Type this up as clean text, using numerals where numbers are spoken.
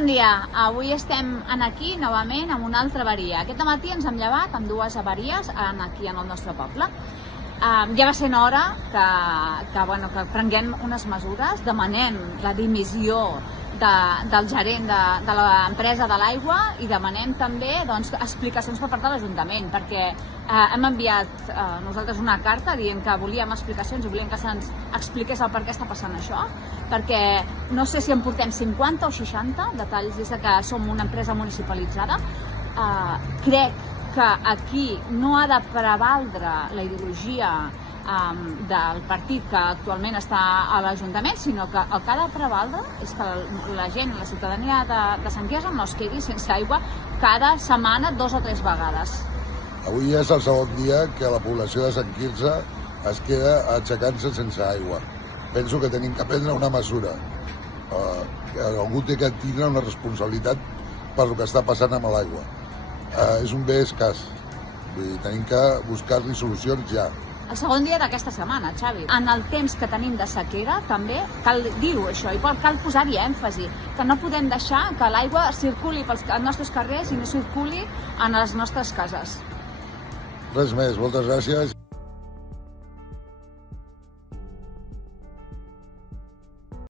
Bon dia, avui estem aquí novament amb una altra avaria. Aquest matí ens hem llevat amb dues avaries aquí en el nostre poble. Ja va sent hora que prenguem unes mesures, demanem la dimissió del gerent de l'empresa de l'aigua i demanem també explicacions per part de l'Ajuntament, perquè hem enviat nosaltres una carta dient que volíem explicacions i volíem que se'ns expliqués el per què està passant això, perquè no sé si en portem 50 o 60 detalls des que som una empresa municipalitzada. Crec que aquí no ha de prevaldre la ideologia del partit que actualment està a l'Ajuntament, sinó que el que ha de prevaldre és que la gent, la ciutadania de Sant Quirze no es quedi sense aigua cada setmana 2 o 3 vegades. Avui és el segon dia que la població de Sant Quirze es queda aixecant-se sense aigua. Penso que tenim que prendre una mesura. Algú té que tindre una responsabilitat per el que està passant amb l'aigua. És un bé escàs. Vull dir, tenim que buscar-li solucions ja. El segon dia d'aquesta setmana, Xavi. En el temps que tenim de sequera també cal dir-ho això i cal posar-hi èmfasi, que no podem deixar que l'aigua circuli pels nostres carrers i no circuli en les nostres cases. Res més, moltes gràcies.